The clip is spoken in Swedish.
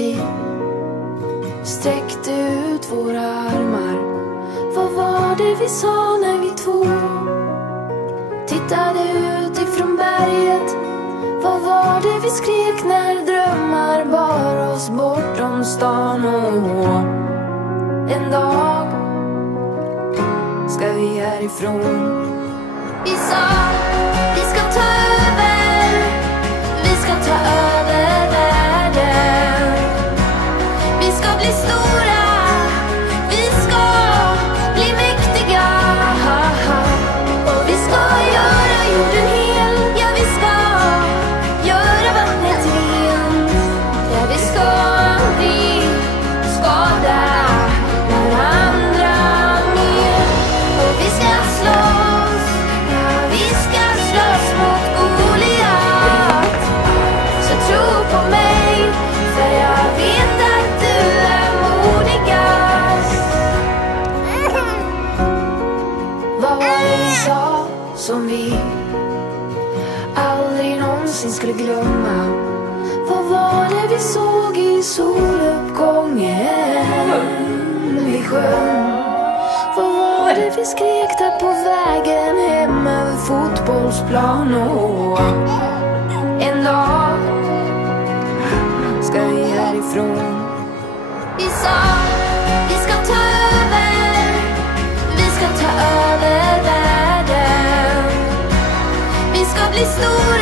vi sträckte ut våra armar. Vad var det vi sa när vi två tittade ut ifrån berget? Vad var det vi skrek när drömmar bar oss bortom stan? Och en dag ska vi härifrån. Vi sa vi ska ta över, vi ska ta över världen. Vi ska bli stora, vi ska bli mäktiga. Och vi ska göra jorden hel, ja vi ska göra vattnet rent. Ja vi ska aldrig skada varandra mer. Och vi ska slåss, ja vi ska slåss mot Goliat. Så tro på mig, för jag vet att du är modigast. Vad var det vi sa som vi aldrig någonsin skulle glömma? Vad var det vi såg i soluppgången vi sjöng? Vad var det vi skrek där på vägen hem över fotbollsplan? Och en dag ska vi härifrån. Vi sa vi ska ta över, vi ska ta över världen. Vi ska bli stora,